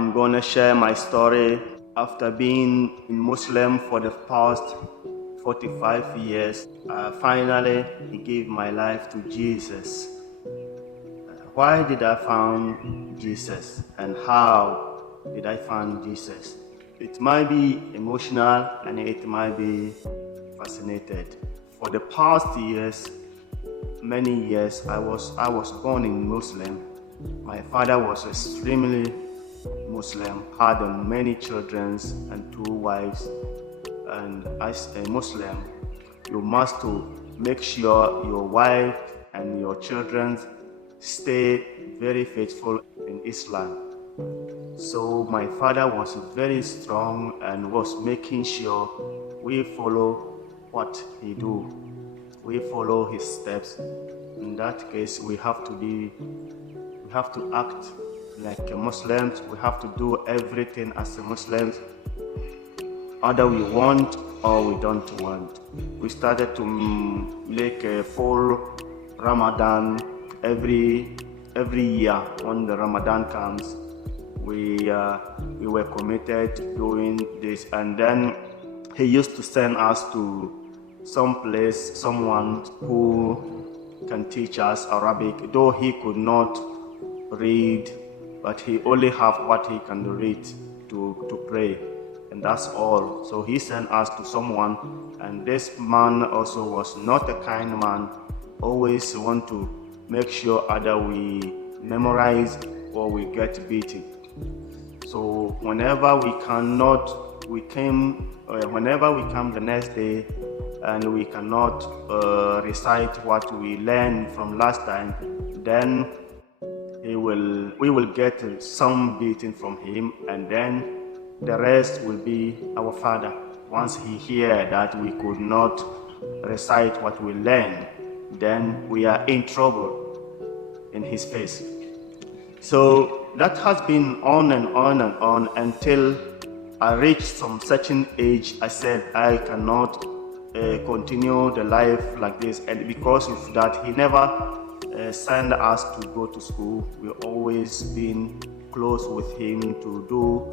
I'm gonna share my story. After being a Muslim for the past 45 years, I finally gave my life to Jesus. Why did I find Jesus and how did I find Jesus? It might be emotional and it might be fascinated. For the past years, many years, I was born in Muslim. My father was extremely Muslim, had many children and 2 wives. And as a Muslim, you must to make sure your wife and your children stay very faithful in Islam. So my father was very strong and was making sure we follow what he do. We follow his steps. In that case, we have to act like Muslims. We have to do everything as a Muslims, either we want or we don't want. We started to make a full Ramadan every year. When the Ramadan comes, we were committed doing this, and then he used to send us to someone who can teach us Arabic, though he could not read, but he only have what he can read to pray, and that's all. So he sent us to someone, and this man also was not a kind man, always want to make sure either we memorize or we get beaten. So whenever we come the next day and we cannot recite what we learned from last time, then we will get some beating from him, and then the rest will be our father. Once he hear that we could not recite what we learned, then we are in trouble in his face. So that has been on and on and on until I reached some certain age. I said I cannot continue the life like this, and because of that, he never send us to go to school. We always been close with him to do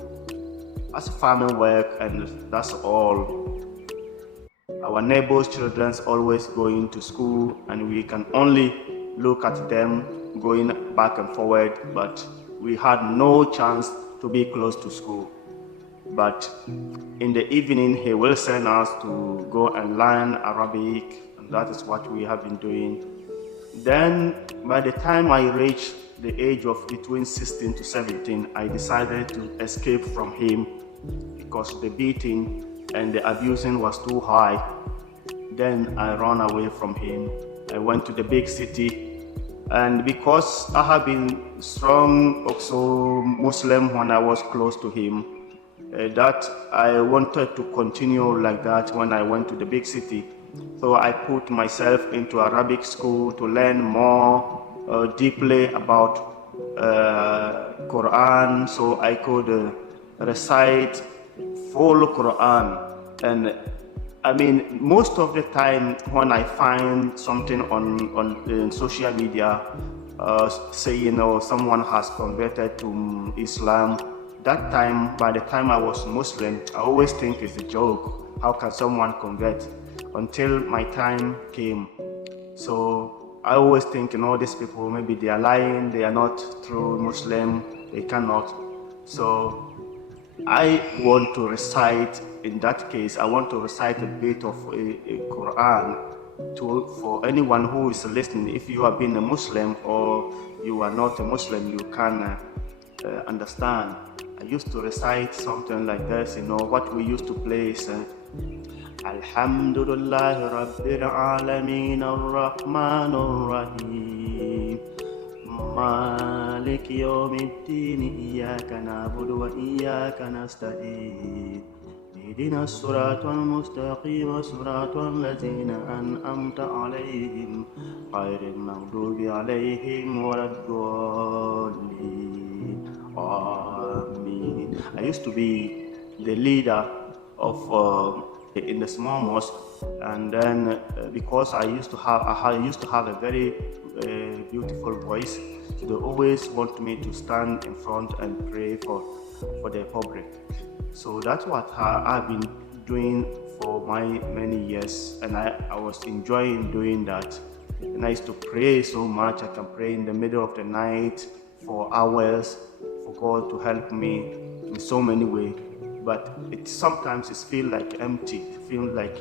as farming work, and that's all. Our neighbors' children always going to school, and we can only look at them going back and forward, but we had no chance to be close to school. But in the evening, he will send us to go and learn Arabic, and that is what we have been doing. Then, by the time I reached the age of between 16 to 17, I decided to escape from him because the beating and the abusing was too high. Then I ran away from him. I went to the big city, and because I have been strong, also Muslim when I was close to him, that I wanted to continue like that when I went to the big city. So I put myself into Arabic school to learn more deeply about Quran, so I could recite full Quran. And I mean, most of the time when I find something on social media saying someone has converted to Islam, that time, by the time I was Muslim, I always think it's a joke. How can someone convert? Until my time came. So I always think, these people, maybe they are lying, they are not true Muslim, they cannot. So I want to recite, in that case, I want to recite a bit of a Quran for anyone who is listening. If you have been a Muslim or you are not a Muslim, you can understand. I used to recite something like this, what we used to play is Alhamdulillah Rabbil Alameen Ar-Rahman Ar-Rahim Malik Yawmiddin Iyyaka na'budu wa iyyaka nasta'in Ihdina as-siratal mustaqim siratal ladzina an'amta 'alayhim ghairil maghdubi 'alayhim waladdallin. Amen. I used to be the leader of in the small mosque, and then because I used to have a very beautiful voice, so they always want me to stand in front and pray for for the public. So that's what I've been doing for my many years, and I was enjoying doing that. And I used to pray so much. I can pray in the middle of the night for hours for God to help me in so many ways. But sometimes it feels like empty. It feels like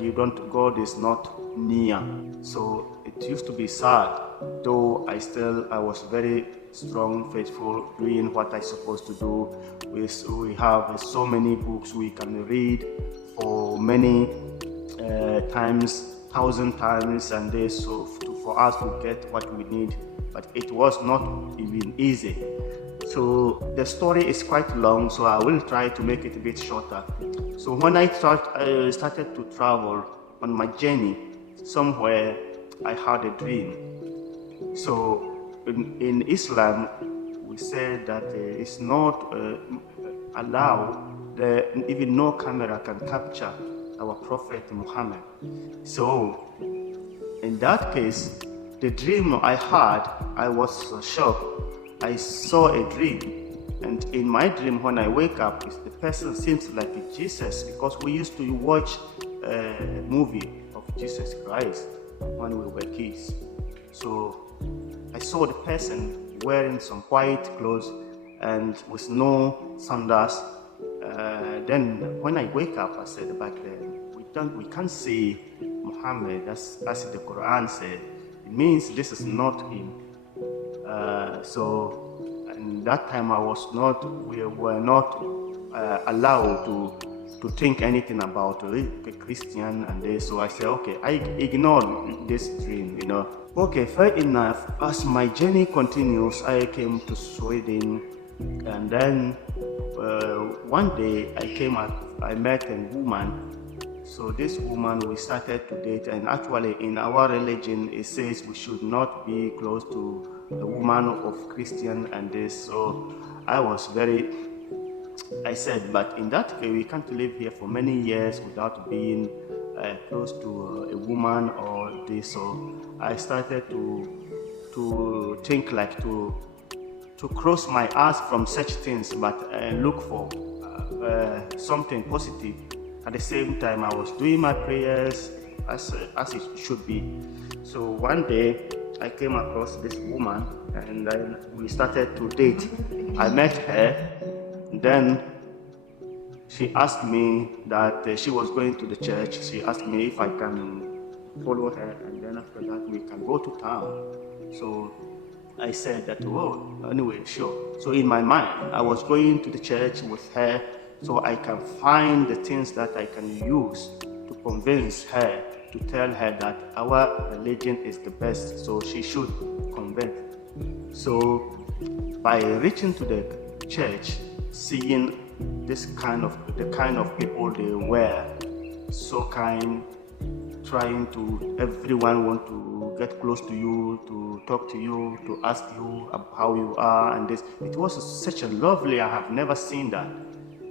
God is not near. So it used to be sad, though I was very strong, faithful, doing what I supposed to do. We have so many books we can read for many times, 1,000 times, and this for us to get what we need. But it was not even easy. So the story is quite long, so I will try to make it a bit shorter. So when I started to travel on my journey somewhere, I had a dream. So in Islam, we say that it's not allowed, even no camera can capture our Prophet Muhammad. So in that case, the dream I had, I was shocked. I saw a dream, and in my dream, when I wake up, the person seems like Jesus, because we used to watch a movie of Jesus Christ when we were kids. So I saw the person wearing some white clothes and with no sandals. Then when I wake up, I said, but we can't see Muhammad as the Quran said. It means this is not him. So and that time we were not allowed to think anything about a Christian and this. So I said, okay, I ignored this dream, Okay, fair enough. As my journey continues, I came to Sweden, and then one day I met a woman. So this woman, we started to date, and actually in our religion it says we should not be close to a woman of Christian and this. So I said, but in that case we can't live here for many years without being close to a woman or this. So I started to think like to cross my eyes from such things, but look for something positive. At the same time, I was doing my prayers as it should be. So one day, I came across this woman, and then we started to date. I met her, then she asked me that she was going to the church. She asked me if I can follow her, and then after that we can go to town. So I said that, oh, anyway, sure. So in my mind, I was going to the church with her, so I can find the things that I can use to convince her, to tell her that our religion is the best, so she should convert. So by reaching to the church, seeing the kind of people they were, so kind, trying to, everyone want to get close to you, to talk to you, to ask you how you are, and this. It was such a lovely, I have never seen that.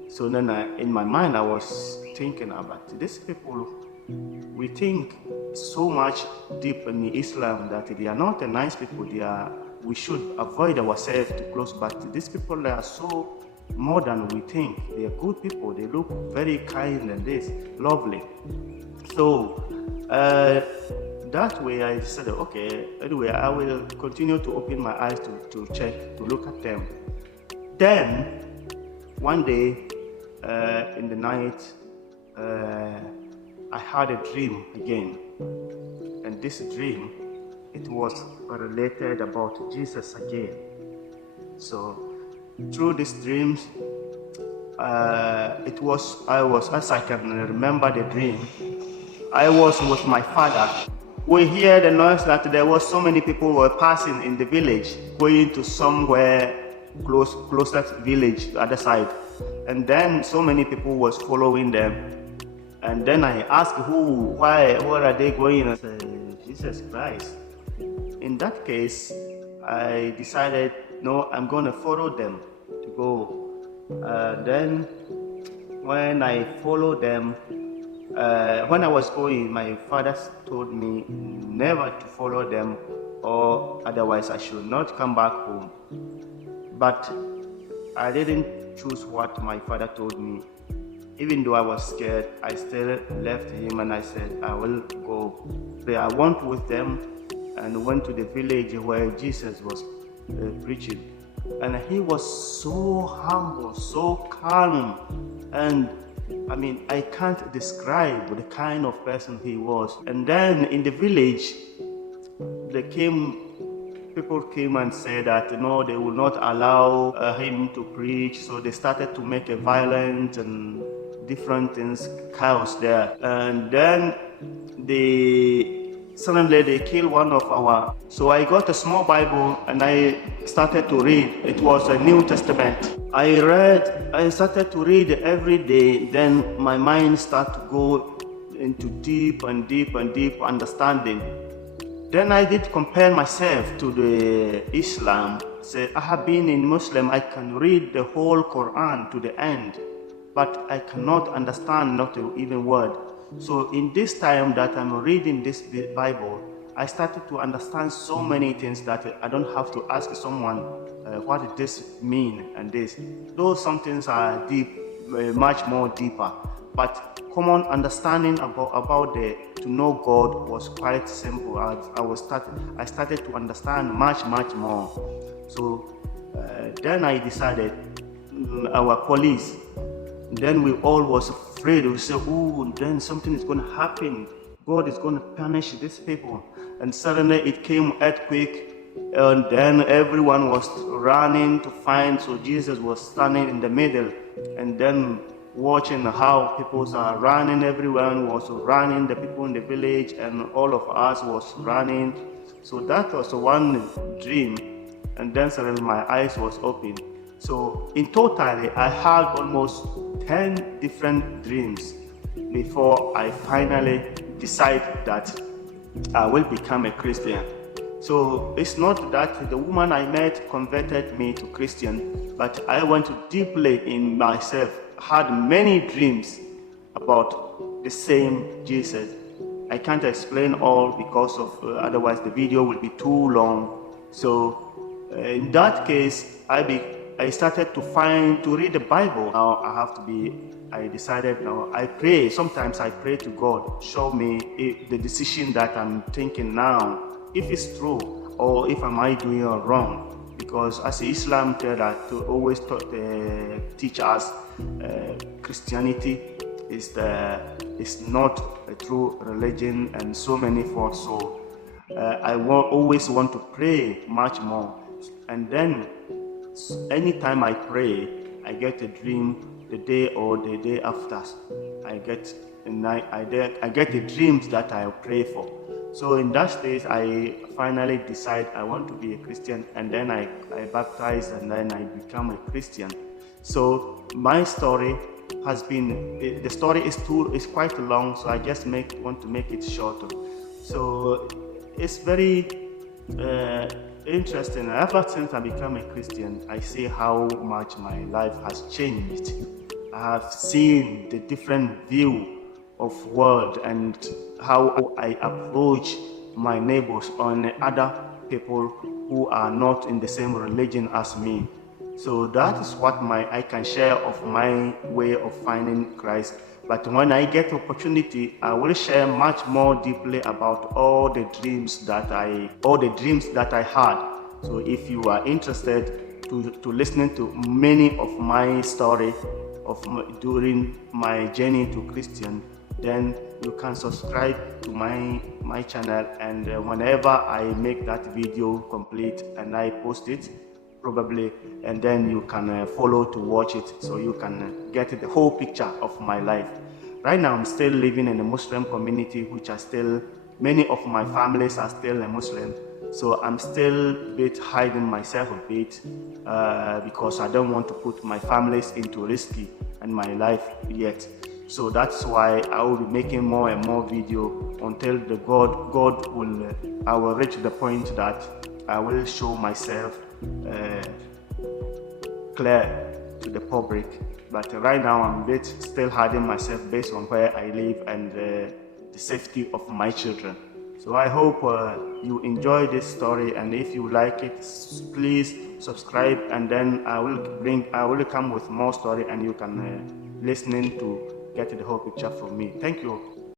So then in my mind, I was thinking about these people. We think so much deep in Islam that they are not a nice people. We should avoid ourselves too close. But these people, they are so more than we think. They are good people. They look very kind and this, lovely. So that way I decided, okay, anyway, I will continue to open my eyes to check, to look at them. Then one day in the night, I had a dream again, and this dream, it was related about Jesus again. So through these dreams, I was, as I can remember the dream, I was with my father. We hear the noise that there was so many people were passing in the village, going to somewhere closer village, the other side. And then so many people was following them. And then I asked where are they going? I said, Jesus Christ. In that case, I decided, no, I'm going to follow them to go. Then when I followed them, when I was going, my father told me never to follow them, or otherwise I should not come back home. But I didn't choose what my father told me. Even though I was scared, I still left him and I said, I will go. So I went with them and went to the village where Jesus was preaching. And he was so humble, so calm. And I mean, I can't describe the kind of person he was. And then in the village, people came and said that no, they will not allow him to preach. So they started to make a violent and different things, chaos there. And then suddenly they killed one of our. So I got a small Bible and I started to read. It was a New Testament. I started to read every day. Then my mind started to go into deep and deep and deep understanding. Then I did compare myself to the Islam. Say, I have been in Muslim, I can read the whole Quran to the end, but I cannot understand not even word. So in this time that I'm reading this Bible, I started to understand so many things that I don't have to ask someone what did this mean and this. Though some things are deep, much more deeper, but common understanding about to know God was quite simple. I started to understand much more. So then I decided, our police, then we all was afraid. We said, oh, then something is going to happen. God is going to punish these people. And suddenly it came earthquake, and then everyone was running to find. So Jesus was standing in the middle, and then watching how people are running. Everyone was running, the people in the village, and all of us was running. So that was one dream, and then suddenly my eyes was open. So in total, I had almost 10 different dreams before I finally decide that I will become a Christian. So it's not that the woman I met converted me to Christian, but I went deeply in myself, had many dreams about the same Jesus. I can't explain all because of otherwise the video will be too long. So in that case, I started to read the Bible. Now I decided now I pray. Sometimes I pray to God, show me if the decision that I'm thinking now, if it's true or if am I doing wrong. Because as Islam tell that to always teach us Christianity is not a true religion and so many faults. So I always want to pray much more. And then anytime I pray, I get a dream the day or the day after. I get the dreams that I pray for. So in that stage, I finally decide I want to be a Christian, and then I baptize, and then I become a Christian. So my story has been, the story is quite long, so I just want to make it shorter. So it's very interesting. Ever since I became a Christian, I see how much my life has changed. I have seen the different view of world and how I approach my neighbors and other people who are not in the same religion as me. So that is what I can share of my way of finding Christ. But when I get opportunity, I will share much more deeply about all the dreams that I had. So if you are interested to listening to many of my story during my journey to Christian, then you can subscribe to my channel, and whenever I make that video complete and I post it, probably, and then you can follow to watch it, so you can get the whole picture of my life. Right now I'm still living in a Muslim community, which are still, many of my families are still a Muslim, so I'm still a bit hiding myself a bit because I don't want to put my families into risky and my life yet. So that's why I will be making more and more video until I will reach the point that I will show myself clear to the public. But right now I'm a bit still hiding myself based on where I live and the safety of my children. So I hope you enjoy this story, and if you like it, please subscribe, and then I will come with more story, and you can listening to get the whole picture from me. Thank you.